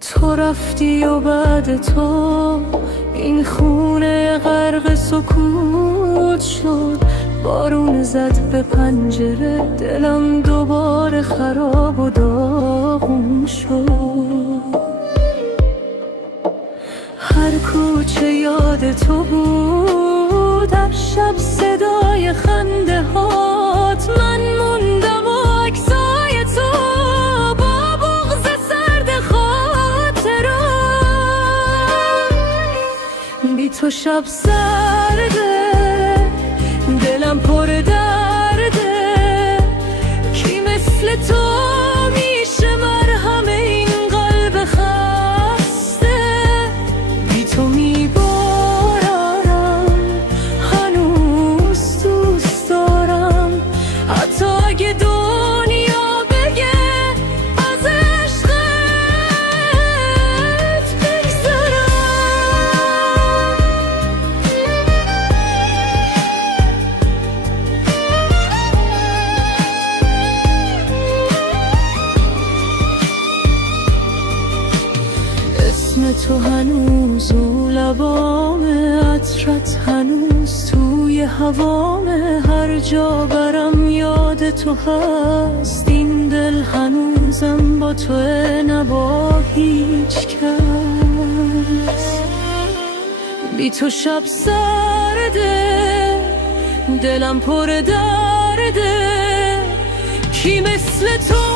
تو رفتی و بعد تو این خونه غرق سکوت شد. بارون زد به پنجره، دلم دوباره خراب و داغون شد. هر کوچه یاد تو بود، هر شب صدای خنده هات. من موندم و عکسای تو با بغض سرد خاطرات. بی تو شب سرده، دلم پر درده. کی مثل تو میشه مرهم این قلب خسته؟ بی تو میبارم، هنوز دوست دارم. حتی اگه دنیا بگه از عشقت بگذرم. اسم تو هنوز و لبامه، عطرت هنوز توی هوامه. هر جا برم یاد تو هست، این دل هنوزم با تو، نه با هیچ کس. بی تو شب سرده، دلم پر درده. کی مثل تو